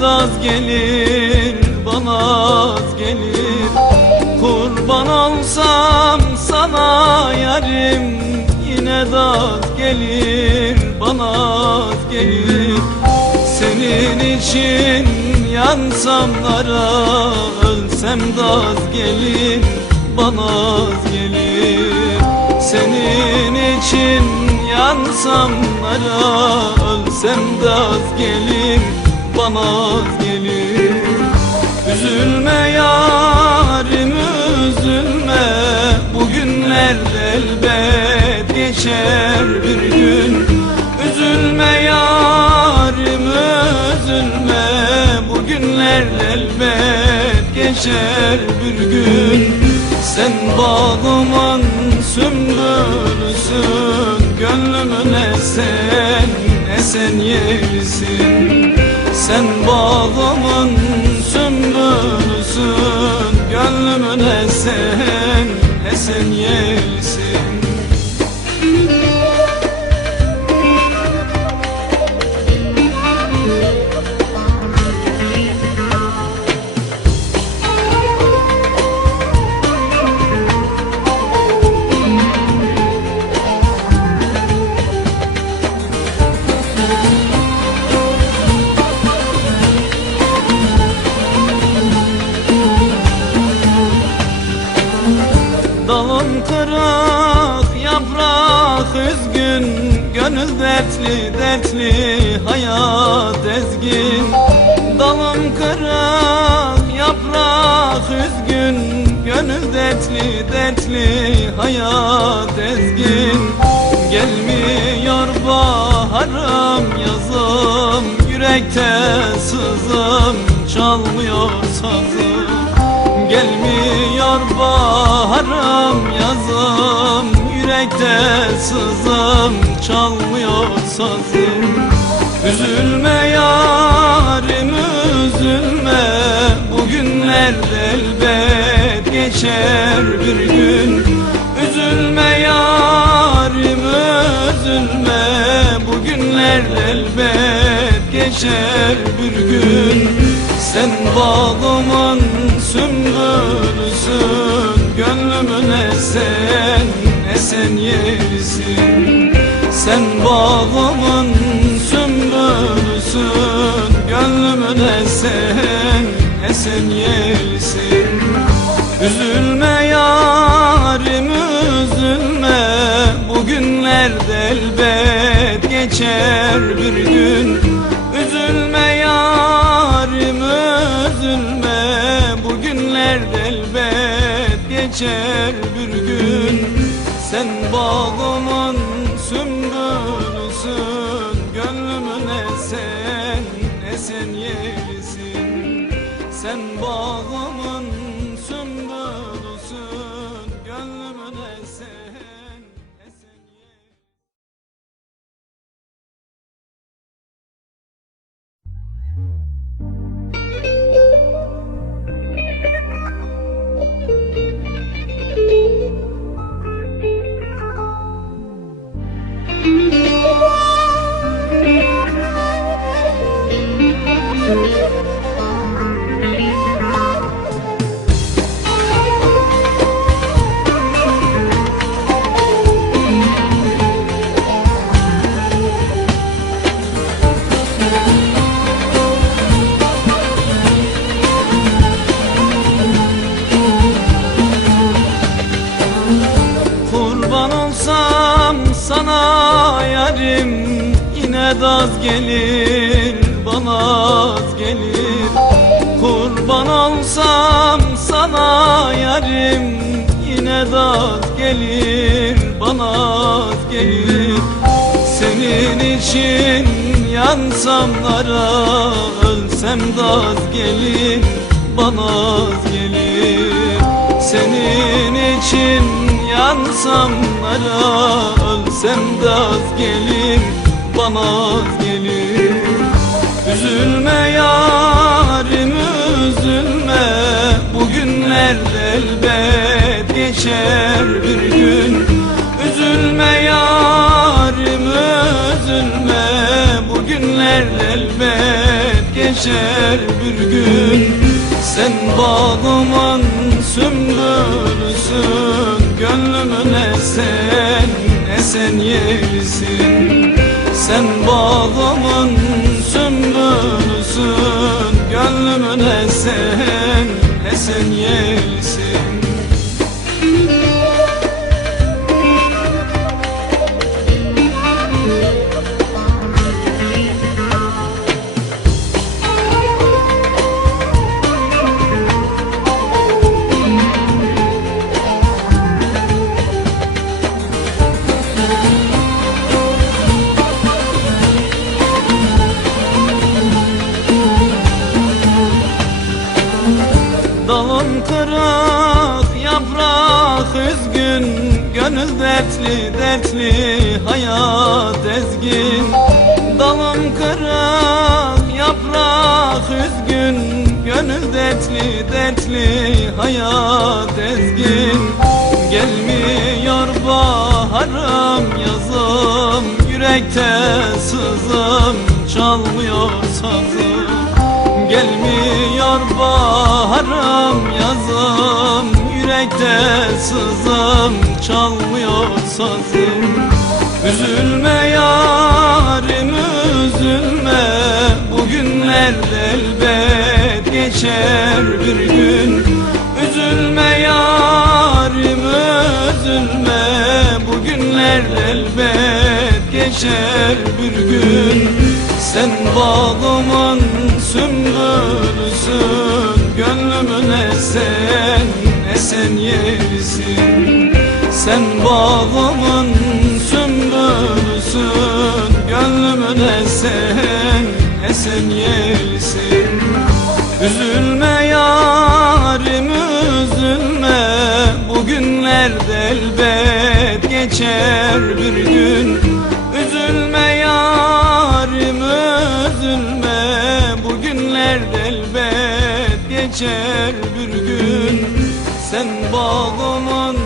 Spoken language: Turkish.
Daz gelir bana az gelir. Kurban olsam sana yarim Yine daz gelir bana az gelir. Senin için yansam nara Ölsem daz gelir bana az gelir. Senin için yansam nara Ölsem daz gelir bana gelir. Üzülme yarim üzülme. Bugünler elbet geçer bir gün. Üzülme yarim üzülme. Bugünler elbet geçer bir gün. Sen bağımın sümbülüsün. Gönlümün esen esen yerisin Sen bağımın sümbülüsün Gönlümün esen esen yerisin kırık, yaprak üzgün Gönül dertli, dertli, hayat ezgin. Dalım kırık, yaprak üzgün Gönül dertli, dertli, hayat ezgin. Gelmiyor baharım, yazım Yürekte sızım, çalmıyor sazım Yürekte sızım çalmıyor sazım. Üzülme yarim üzülme. Bugünler elbet geçer bir gün. Üzülme yarim üzülme. Bugünler elbet geçer bir gün. Sen bağımın sümbülüsün esen yerisin Sen bağımın sümbülüsün Gönlümün esen esen yerisin Üzülme yarim üzülme. Bugünlerde elbet geçer bir gün. Üzülme yarim üzülme. Bugünlerde elbet geçer bir gün Sen bağımın sümbülüsün Gönlümün esen esen yerisin. Sen Daz gelir bana az gelir. Kurban olsam sana yarim Yine daz gelir bana az gelir. Senin için yansam nara Ölsem daz gelir bana az gelir. Senin için yansam nara Ölsem de az gelir bana gelir Üzülme yarim üzülme. Bugünler elbet geçer bir gün. Üzülme yarim üzülme. Bugünler elbet geçer bir gün. Sen bağımın sümbülüsün. Gönlümün esen, esen yerisin Sen bağımın sümbülüsün Gönlümün esen, esen yerisin üzgün Gönül dertli, dertli, hayat ezgin. Dalım kırık, yaprak üzgün Gönül dertli, dertli, hayat ezgin. Gelmiyor baharım, yazım Yürekte sızım, çalmıyor sazım. Gelmiyor baharım yazım Yürekte sızım çalmıyor sazım. Üzülme yarim üzülme. Bugünlerde elbet geçer bir gün. Üzülme yarim üzülme. Bugünlerde elbet geçer bir gün. Sen bağımın sümbülüsün Gönlümün esen, esen yerisin Sen bağımın sümbülüsün. Gönlümün esen, esen yerisin Üzülme yarim üzülme. Bugünlerde elbet geçer bir gün. Üzülme yarim üzülme. Bugünlerde elbet geçer Sen bağımın